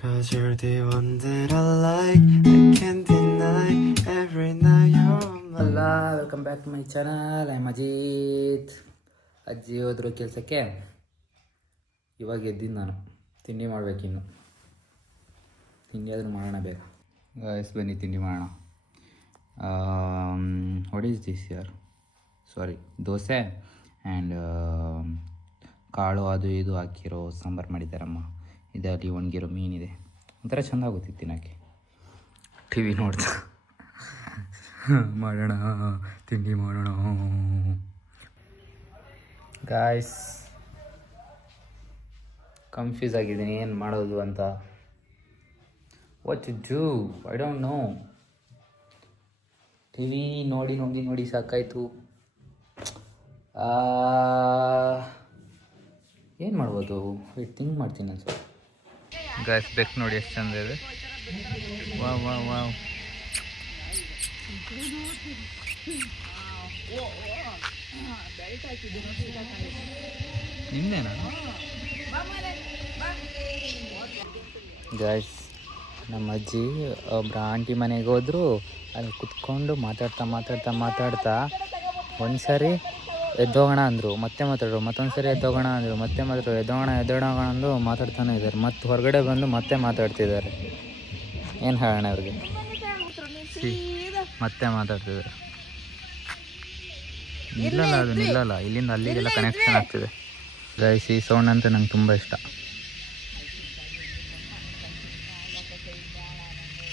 Cause you're the one that I like, I can't deny. Every night you're on my ಅಲ್ಲ welcome back to my channel. I Ajith. ಅಜ್ಜಿ ಹೋದ್ರು ಕೆಲಸಕ್ಕೆ. ಇವಾಗ ಎದ್ದಿದ್ದು ನಾನು. ತಿಂಡಿ ಮಾಡಬೇಕಿನ್ನು. ತಿಂಡಿ ಆದರೂ ಮಾಡೋಣ ಬೇಗ. ಗಾಯ್ಸ್ ಬನ್ನಿ ತಿಂಡಿ ಮಾಡೋಣ. ವಾಟ್ ಈಸ್ ದಿಸ್ ಯಾರ್? ಸಾರಿ, ದೋಸೆ ಆ್ಯಂಡ್ ಕಾಳು ಅದು ಇದು ಹಾಕಿರೋ ಸಾಂಬಾರು ಮಾಡಿದ್ದಾರಮ್ಮ. ಇದರಲ್ಲಿ ಒಣಗಿರೋ ಮೀನಿದೆ. ಒಂಥರ ಚೆಂದ ಆಗುತ್ತೆ ತಿನ್ನೋಕ್ಕೆ. ಟಿ ವಿ ನೋಡ್ತಾ ಮಾಡೋಣ, ತಿಂಡಿ ಮಾಡೋಣ. ಗಾಯ್ಸ್ ಕನ್ಫ್ಯೂಸ್ ಆಗಿದ್ದೀನಿ ಏನು ಮಾಡೋದು ಅಂತ. What to do, I don't know. T V ನೋಡಿ ನೋಡಿ ನೋಡಿ ಸಾಕಾಯಿತು. ಏನು ಮಾಡ್ಬೋದು? ಥಿಂಕ್ ಮಾಡ್ತೀನಿ ನಾನು ಸ್ವಲ್ಪ. ಗಾಯ್ಸ್ ಬೆಕ್ ನೋಡಿ ಎಷ್ಟು ಚಂದ ಇದೆ. Wow wow wow. ನಿಂದೇನಾ? ಗಾಯ್ಸ್ ನಮ್ಮ ಅಜ್ಜಿ ಒಬ್ಬರ ಆಂಟಿ ಮನೆಗೆ ಹೋದ್ರು. ಅಲ್ಲಿ ಕುತ್ಕೊಂಡು ಮಾತಾಡ್ತಾ ಒಂದು ಸಾರಿ ಎದ್ದೋಗೋಣ ಅಂದರು, ಮತ್ತೆ ಮಾತಾಡೋರು, ಮತ್ತೊಂದು ಸರಿ ಎದ್ದೋಗೋಣ ಅಂದರು, ಮತ್ತೆ ಮಾತಾಡೋರು, ಎದ್ದೋಗೋಣ ಅಂದು ಮಾತಾಡ್ತಾನೆ ಇದ್ದಾರೆ. ಮತ್ತೆ ಹೊರಗಡೆ ಬಂದು ಮತ್ತೆ ಮಾತಾಡ್ತಿದ್ದಾರೆ. ಏನು ಹೇಳೋಣ ಅವ್ರಿಗೆ? ಮತ್ತೆ ಮಾತಾಡ್ತಿದ್ದಾರೆ. ನಿಲ್ಲಲ್ಲ, ಅದು ನಿಲ್ಲಲ್ಲ. ಇಲ್ಲಿಂದ ಅಲ್ಲಿಗೆಲ್ಲ ಕನೆಕ್ಷನ್ ಆಗ್ತಿದೆ. ಗೈಸ್ ಈ ಸೌಂಡ್ ಅಂತ ನಂಗೆ ತುಂಬ ಇಷ್ಟ.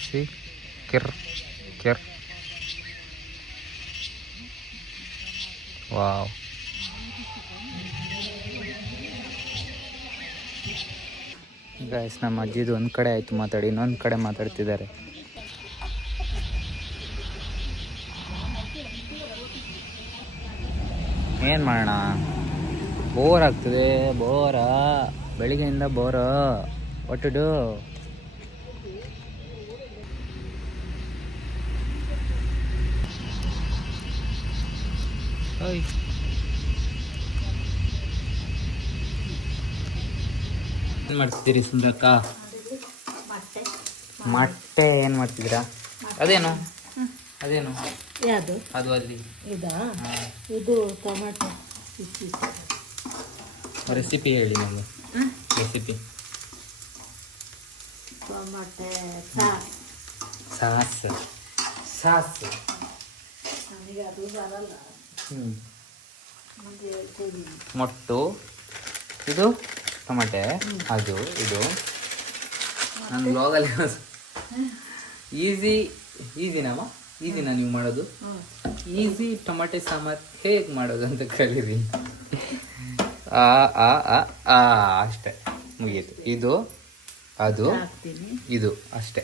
ಸಿ ಕಿರ್ ಕಿರ್. ವಾವ್. ಗೈಸ್ ನಮ್ಮ ಅಜ್ಜಿದು ಒಂದು ಕಡೆ ಆಯಿತು ಮಾತಾಡಿ, ಇನ್ನೊಂದು ಕಡೆ ಮಾತಾಡ್ತಿದ್ದಾರೆ. ಏನು ಮಾಡೋಣ? ಬೋರ್ ಆಗ್ತದೆ. ಬೆಳಿಗ್ಗೆಯಿಂದ ಬೋರ. What to do? ಏನು ಮಾಡ್ತಿದ್ದೀರಿ ಸುಂದರಕ್ಕ? ಮೊಟ್ಟೆ ಏನು ಮಾಡ್ತಿದ್ದೀರಾ? ಅದೇನು ಯಾವುದು ಅದು ಅಲ್ಲಿ? ಇದಾ? ಇದು ಟೊಮೆಟೊ ರೆಸಿಪಿ ಹೇಳಿ ನಮಗೆ. Recipe tomato sauce. ನನಗೆ ಅದು ಬರಲ್ಲ. ಮೊಟ್ಟು, ಇದು ಟೊಮೆಟೆ, ಅದು ಇದು. ನನ್ನ ಬ್ಲಾಗಲ್ಲಿ ಈಸಿನಾ ನೀವು ಮಾಡೋದು? ಈಸಿ ಟೊಮೆಟೊ ಸಾಂಬಾರು ಹೇಗೆ ಮಾಡೋದು ಅಂತ ಕಲೀರಿ. ಅಷ್ಟೇ, ಮುಗೀತು. ಇದು ಅದು ಇದು ಅಷ್ಟೇ.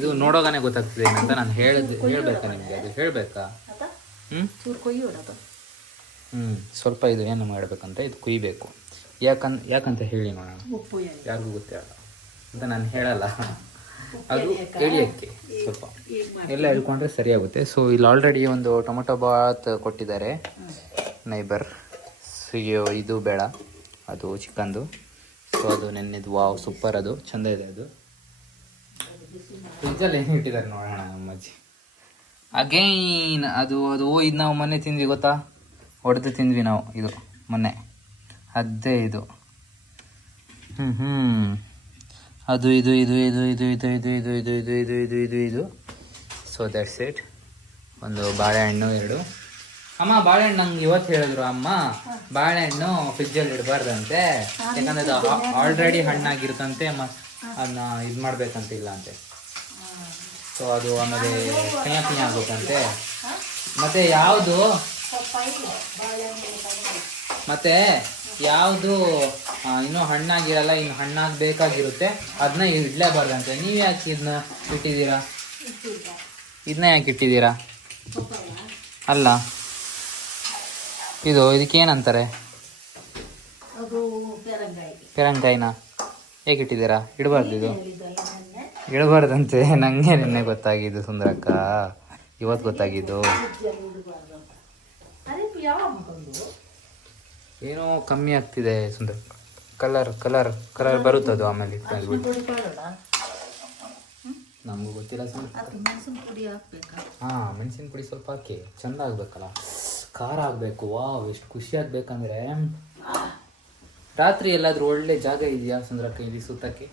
ಇದು ನೋಡೋಗಾನೆ ಗೊತ್ತಾಗ್ತದೆ ಏನಂತ ನಾನು ಹೇಳ್ಬೇಕಾ ನಿಮಗೆ? ಅದು ಹೇಳಬೇಕಾ? ಸ್ವಲ್ಪ ಇದು ಏನು ಮಾಡಬೇಕಂತ, ಇದು ಕುಯ್ಬೇಕು. ಯಾಕಂತ ಹೇಳಿ ನೋಡೋಣ. ಯಾರಿಗೂ ಗೊತ್ತಿರಲ್ಲ ಅಂತ ನಾನು ಹೇಳಲ್ಲ. ಅದು ಎಳಿಯೋಕ್ಕೆ ಸ್ವಲ್ಪ ಎಲ್ಲ ಹೇಳ್ಕೊಂಡ್ರೆ ಸರಿಯಾಗುತ್ತೆ. ಸೊ ಇಲ್ಲಿ ಆಲ್ರೆಡಿ ಒಂದು ಟೊಮೊಟೊ ಬಾತ್ ಕೊಟ್ಟಿದ್ದಾರೆ ನೈಬರ್. ಇದು ಬೇಡ, ಅದು ಚಿಕನ್ದು. ಸೊ ಅದು ನೆನ್ನೆದು. ವಾವ್, ಸೂಪರ್, ಅದು ಚೆಂದ ಇದೆ. ಅದು ಫ್ರಿಜ್ಜಲ್ಲಿ ಏನು ಇಟ್ಟಿದ್ದಾರೆ ನೋಡೋಣ ಅಮ್ಮಾಜಿ. ಅಗೈನ್ ಅದು ಇದು ನಾವು ಮೊನ್ನೆ ತಿಂದ್ವಿ ಗೊತ್ತಾ? ಹೊಡೆದು ತಿಂದ್ವಿ ನಾವು ಇದು ಮೊನ್ನೆ. ಅದೇ ಇದು. ಅದು ಇದು. So that's it. ಒಂದು ಬಾಳೆಹಣ್ಣು 2. ಅಮ್ಮ ಬಾಳೆಹಣ್ಣು ನಂಗೆ ಇವತ್ತು ಹೇಳಿದ್ರು ಅಮ್ಮ, ಬಾಳೆಹಣ್ಣು ಫ್ರಿಜ್ಜಲ್ಲಿ ಇಡಬಾರ್ದಂತೆ, ಯಾಕಂದರೆ ಅದು ಆಲ್ರೆಡಿ ಹಣ್ಣಾಗಿರ್ತಂತೆ, ಅದನ್ನ ಇದು ಮಾಡಬೇಕಂತಿಲ್ಲ ಅಂತೆ. ಸೊ ಅದು ಆಮೇಲೆ ಕೈಯ ಆಗ್ಬೇಕಂತೆ. ಮತ್ತು ಯಾವುದು ಇನ್ನೂ ಹಣ್ಣಾಗಿರಲ್ಲ, ಇನ್ನು ಹಣ್ಣಾಗಬೇಕಾಗಿರುತ್ತೆ, ಅದನ್ನ ಇಡಲೇಬಾರ್ದಂತೆ. ನೀವು ಯಾಕೆ ಇದನ್ನ ಇಟ್ಟಿದ್ದೀರಾ? ಇದನ್ನ ಯಾಕೆ ಇಟ್ಟಿದ್ದೀರಾ? ಅಲ್ಲ, ಇದಕ್ಕೇನಂತಾರೆ? ಪೆರಂಕಾಯಿನ ಹೇಗೆ ಇಟ್ಟಿದ್ದೀರಾ? ಇಡಬಾರ್ದು, ಇದು ಇಡಬಾರ್ದಂತೆ. ನನಗೆ ನಿನ್ನೆ ಗೊತ್ತಾಗಿದ್ದು ಸುಂದರಕ್ಕ, ಇವತ್ತು ಗೊತ್ತಾಗಿದ್ದು. ಏನೋ ಕಮ್ಮಿ ಆಗ್ತಿದೆ ಸುಂದರ. ಕಲರ್ ಬರುತ್ತದು ಆಮೇಲೆ ಅರ್ಶಿನ ಪುಡಿ ಮಾಡೋಣ ನಮಗೂ ಗೊತ್ತಿಲ್ಲ ಸರ್. ಅದು ಮೆಣಸಿನ ಪುಡಿ ಹಾಕ್ಬೇಕಾ? ಹಾಂ, ಮೆಣಸಿನ ಪುಡಿ ಸ್ವಲ್ಪ ಹಾಕಿ, ಚಂದ ಆಗಬೇಕಲ್ಲ, ಖಾರ ಆಗಬೇಕು. ವಾವ್, ಎಷ್ಟು ಖುಷಿ ಆಗ್ಬೇಕಂದ್ರೆ. ರಾತ್ರಿ ಎಲ್ಲಾದರೂ ಒಳ್ಳೆ ಜಾಗ ಇದೆಯಾ ಸುಂದ್ರಕ್ಕ ಇಲ್ಲಿ ಸುತ್ತಕ್ಕೆ?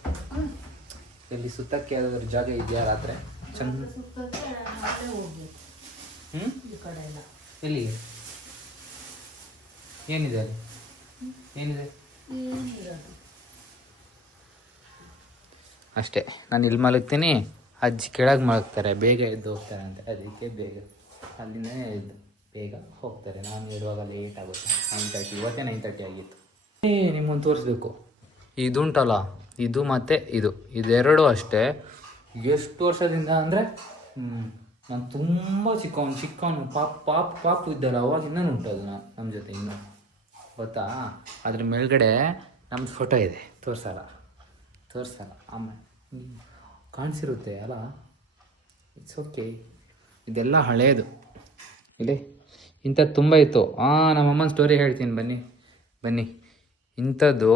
ಇಲ್ಲಿ ಸುತ್ತಕ್ಕೆ ಯಾವ್ದಾದ್ರು ಜಾಗ ಇದೆಯಾ ರಾತ್ರಿ ಚಂದ? ಸುತ್ತಕ್ಕೆ ಮತ್ತೆ ಹೋಗ್ಬೇಕು ಈ ಕಡೆ ಎಲ್ಲ. ಎಲ್ಲಿಗೆ? ಏನಿದೆ ಅಲ್ಲಿ? ಏನಿದೆ? ಏನಿರೋದು ಅಷ್ಟೇ. ನಾನು ಇಲ್ಲಿ ಮಲಗ್ತೀನಿ, ಅಜ್ಜಿ ಕೆಳಗೆ ಮಲಗ್ತಾರೆ, ಬೇಗ ಎದ್ದು ಹೋಗ್ತಾರೆ ಅಂತ. ಅದಕ್ಕೆ ಬೇಗ ಅಲ್ಲಿಂದ ಎದ್ದು ಬೇಗ ಹೋಗ್ತಾರೆ. ನಾನು ಇರುವಾಗ ಲೇಟ್ ಆಗುತ್ತೆ. 9:30, ಇವತ್ತೇ 9:30 ಆಗಿತ್ತು. ನಿಮ್ಮನ್ನು ತೋರಿಸ್ಬೇಕು. ಇದುಂಟಲ್ಲ, ಇದು ಮತ್ತು ಇದೆರಡು ಅಷ್ಟೇ. ಎಷ್ಟು ವರ್ಷದಿಂದ ಅಂದರೆ ನಾನು ತುಂಬ ಚಿಕ್ಕವನು ಪಾಪು ಇದ್ದಲ್ಲ, ಅವಾಗಿಂದ ಉಂಟದು ನಮ್ಮ ಜೊತೆ ಇನ್ನೂ, ಗೊತ್ತಾ? ಅದ್ರ ಮೇಲ್ಗಡೆ ನಮ್ಮದು ಫೋಟೋ ಇದೆ. ತೋರಿಸಲ್ಲ ಆಮೇಲೆ ಕಾಣಿಸಿರುತ್ತೆ ಅಲ್ಲ. It's okay. ಇದೆಲ್ಲ ಹಳೇದು. ಇಲ್ಲಿ ಇಂಥದ್ದು ತುಂಬ ಇತ್ತು. ನಮ್ಮಮ್ಮನ ಸ್ಟೋರಿ ಹೇಳ್ತೀನಿ, ಬನ್ನಿ. ಇಂಥದ್ದು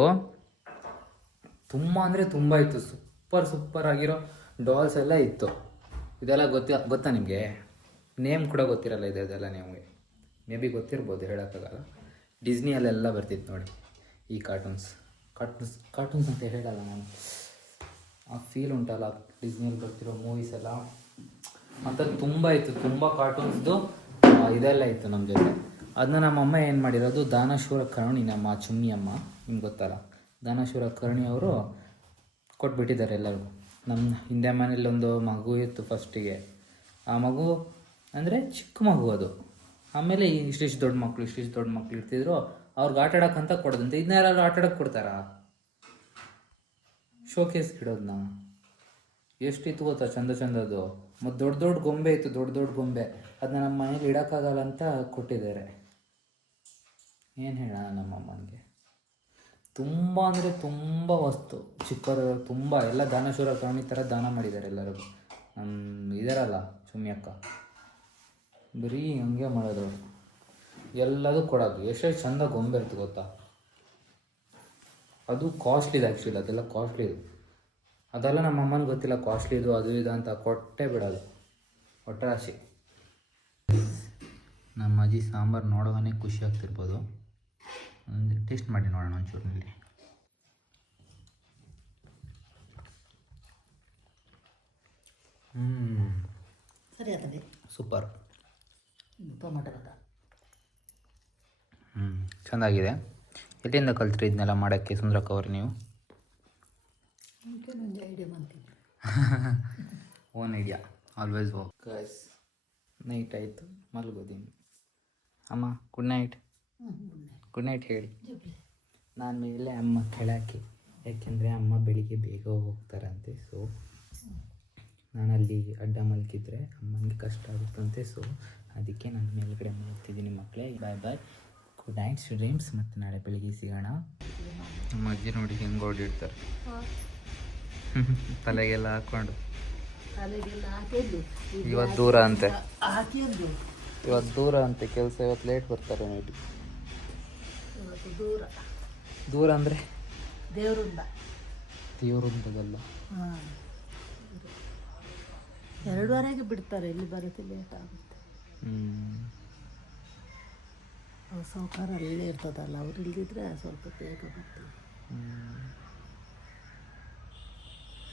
ತುಂಬ ಅಂದರೆ ತುಂಬ ಇತ್ತು. ಸೂಪರ್ ಆಗಿರೋ ಡಾಲ್ಸ್ ಎಲ್ಲ ಇತ್ತು. ಇದೆಲ್ಲ ಗೊತ್ತಾ ನಿಮಗೆ? ನೇಮ್ ಕೂಡ ಗೊತ್ತಿರಲ್ಲ ಇದೆಲ್ಲ ನಿಮಗೆ. ಮೇ ಬಿ ಗೊತ್ತಿರ್ಬೋದು, ಹೇಳೋಕ್ಕಾಗಲ್ಲ. ಡಿಸ್ನಿಯಲ್ಲೆಲ್ಲ ಬರ್ತಿತ್ತು ನೋಡಿ ಈ ಕಾರ್ಟೂನ್ಸ್ ಅಂತ ಹೇಳಲ್ಲ ನಾನು. ಆ ಫೀಲ್ ಉಂಟಲ್ಲ, ಡಿಸ್ನಿಯಲ್ಲಿ ಬರ್ತಿರೋ ಮೂವೀಸ್ ಎಲ್ಲ ಅಂಥದ್ದು ತುಂಬ ಇತ್ತು. ತುಂಬ ಕಾರ್ಟೂನ್ಸ್ದು ಇದೆಲ್ಲ ಇತ್ತು ನಮ್ಮ ಜೊತೆ. ಅದನ್ನ ನಮ್ಮಮ್ಮ ಏನು ಮಾಡಿರೋದು, ದಾನಶೂರ ಕರ್ಣಿ, ನಮ್ಮ ಚುಮ್ಮಿ ಅಮ್ಮ, ನಿಮ್ಗೆ ಗೊತ್ತಲ್ಲ, ದಾನಶೂರ ಕರ್ಣಿ ಅವರು ಕೊಟ್ಬಿಟ್ಟಿದ್ದಾರೆ ಎಲ್ಲರಿಗೂ. ನಮ್ಮ ಹಿಂದೆ ಮನೇಲಿ ಒಂದು ಮಗು ಇತ್ತು ಫಸ್ಟಿಗೆ. ಆ ಮಗು ಅಂದರೆ ಚಿಕ್ಕ ಮಗು ಅದು. ಆಮೇಲೆ ಇಷ್ಟಿಷ್ಟು ದೊಡ್ಡ ಮಕ್ಕಳು ಇರ್ತಿದ್ರು. ಅವ್ರಿಗೆ ಆಟ ಆಡೋಕ್ಕಂತ ಕೊಡೋದಂತೆ. ಇದನ್ನ ಯಾರು ಆಟ ಆಡೋಕ್ಕೆ ಕೊಡ್ತಾರಾ? ಶೋಕೇಸ್ಗೆ ಇಡೋದನ್ನ. ಎಷ್ಟಿತ್ತು ಗೊತ್ತಾ ಚಂದದ್ದು. ಮತ್ತು ದೊಡ್ಡ ಗೊಂಬೆ ಇತ್ತು, ದೊಡ್ಡ ಗೊಂಬೆ. ಅದನ್ನ ನಮ್ಮ ಮನೇಲಿ ಇಡೋಕ್ಕಾಗಲ್ಲ ಅಂತ ಕೊಟ್ಟಿದ್ದಾರೆ. ಏನು ಹೇಳೋಣ ನಮ್ಮಮ್ಮನಿಗೆ. ತುಂಬ ಅಂದರೆ ತುಂಬ ವಸ್ತು ಚಿಕ್ಕವರು ತುಂಬ ಎಲ್ಲ ದಾನಶೂರ ಕರ್ಣಿ ಥರ ದಾನ ಮಾಡಿದ್ದಾರೆ ಎಲ್ಲರಿಗೂ. ನಮ್ಮ ಇದಾರಲ್ಲ ಚುಮ್ಮಿ ಅಕ್ಕ, ಬರೀ ಹಂಗೆ ಮಾಡೋದವರು. ಎಲ್ಲದೂ ಕೊಡೋದು. ಎಷ್ಟೆಷ್ಟು ಚಂದ ಗೊಂಬೆ ಇರ್ತು ಗೊತ್ತಾ? ಅದು ಕಾಸ್ಟ್ಲಿದು ಆ್ಯಕ್ಚುಲಿ, ಅದೆಲ್ಲ ಕಾಸ್ಟ್ಲಿದು. ಅದೆಲ್ಲ ನಮ್ಮ ಅಮ್ಮನಿಗೆ ಗೊತ್ತಿಲ್ಲ ಕಾಸ್ಟ್ಲಿದು ಅದು ಇದು ಅಂತ ಕೊಟ್ಟೇ ಬಿಡೋದು. ಒಟ್ಟರಾಶಿ. ನಮ್ಮ ಅಜ್ಜಿ ಸಾಂಬಾರು ನೋಡೋವನೇ ಖುಷಿ ಆಗ್ತಿರ್ಬೋದು. ಟೇಸ್ಟ್ ಮಾಡಿ ನೋಡೋಣ ಒಂಚೂರಿನಲ್ಲಿ. ಸರಿ ಆಗ್ತದೆ. ಸೂಪರ್. ಟೊಮೆಟೊ ಬತ್ತ. ಚೆಂದಾಗಿದೆ. ಎಲ್ಲಿಂದ ಕಲ್ತ್ರಿ ಇದನ್ನೆಲ್ಲ ಮಾಡೋಕ್ಕೆ ಸುಂದ್ರಕ್ಕ ಅವ್ರು ನೀವು? ನಂಗೆ ಐಡಿಯಾ ಮಾಡ್ತೀನಿ. Own idea, always work. Guys, night ಆಯಿತು, ಮಲಗೋದೀನಿ. ಅಮ್ಮ ಗುಡ್ ನೈಟ್. ಗುಡ್ ನೈಟ್ ಹೇಳಿ. ನಾನು ಮೇಲೆ ಅಮ್ಮ ಕೆಳಕ್ಕೆ, ಯಾಕೆಂದರೆ ಅಮ್ಮ ಬೆಳಿಗ್ಗೆ ಬೇಗ ಹೋಗ್ತಾರಂತೆ. ಸೊ ನಾನಲ್ಲಿ ಅಡ್ಡ ಮಲ್ಕಿದ್ರೆ ಅಮ್ಮನಿಗೆ ಕಷ್ಟ ಆಗುತ್ತಂತೆ. ಸೊ ಅದಕ್ಕೆ ನಾನು ಮೇಲ್ಗಡೆ ಮಲಗ್ತಿದ್ದೀನಿ ಮಕ್ಕಳೇ. ಬಾಯ್. Good night dreams. ಮತ್ತು ನಾಳೆ ಬೆಳಿಗ್ಗೆ ಸಿಗೋಣ. ನಮ್ಮ ಅಜ್ಜಿ ನೋಡಿ ಹೆಂಗೆ ಓಡಿರ್ತಾರೆ, ತಲೆಗೆಲ್ಲ ಹಾಕ್ಕೊಂಡು. ಇವತ್ತು ದೂರ ಅಂತೆ, ಕೆಲಸ. ಇವತ್ತು ಲೇಟ್ ಬರ್ತಾರೆ ಮೇ ಬಿ. ದೂರ ಅಂದರೆ ದೇವರುಂದಲ್ಲ. 2:30ಗೆ ಬಿಡ್ತಾರೆ. ಇಲ್ಲಿ ಬರುತ್ತೆ ಲೇಟ್ ಆಗುತ್ತೆ. ಸೌಕಾರ ಅಲ್ಲೇ ಇರ್ತದಲ್ಲ, ಅವ್ರು ಇಲ್ದಿದ್ರೆ ಸ್ವಲ್ಪ ಬೇಗ ಬರ್ತೀವಿ.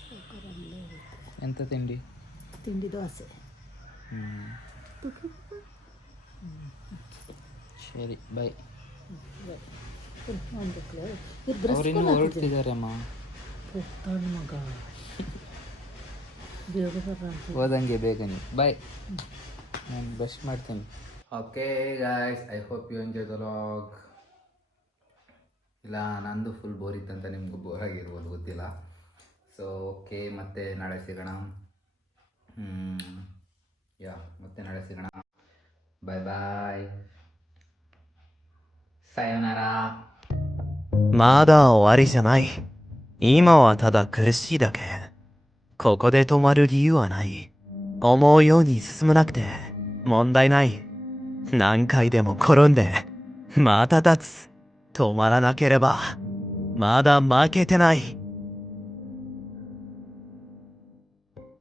ಸೌಕಾರ ಅಲ್ಲೇ ಇರುತ್ತೆ. ಎಂಥ ತಿಂಡಿ? ದೋಸೆ. ಸರಿ, ಬಾಯ್. ಅವ್ರಿನ್ನೂ ಹೊರಡ್ತಿದ್ದಾರೆ ಅಮ್ಮ. ಮಗ ಬೇಗ ಹೋದಂಗೆ ಬೇಗ ನೀವು. ಬಾಯ್. ನಾನು ಬ್ರಷ್ ಮಾಡ್ತೀನಿ. Okay guys, I hope you enjoy the vlog. ಇಲ್ಲ, ನಂದು ಫುಲ್ ಬೋರ್ ಇತ್ತಂತ ನಿಮಗೂ ಬೋರ್ ಆಗಿರ್ಬೋದು, ಗೊತ್ತಿಲ್ಲ. ಸೊ ಓಕೆ, ಮತ್ತೆ ನಾಳೆ ಸಿಗೋಣ. ಮತ್ತೆ ನಾಳೆ ಸಿಗೋಣ. ಬಾಯ್. ಸಾಯೋನಾರಾ. まだ終わりじゃない。今はただ苦しいだけ。ここで止まる理由はない。思うように進まなくて問題ない。何回でも転んで、また立つ。止まらなければ、まだ負けてない。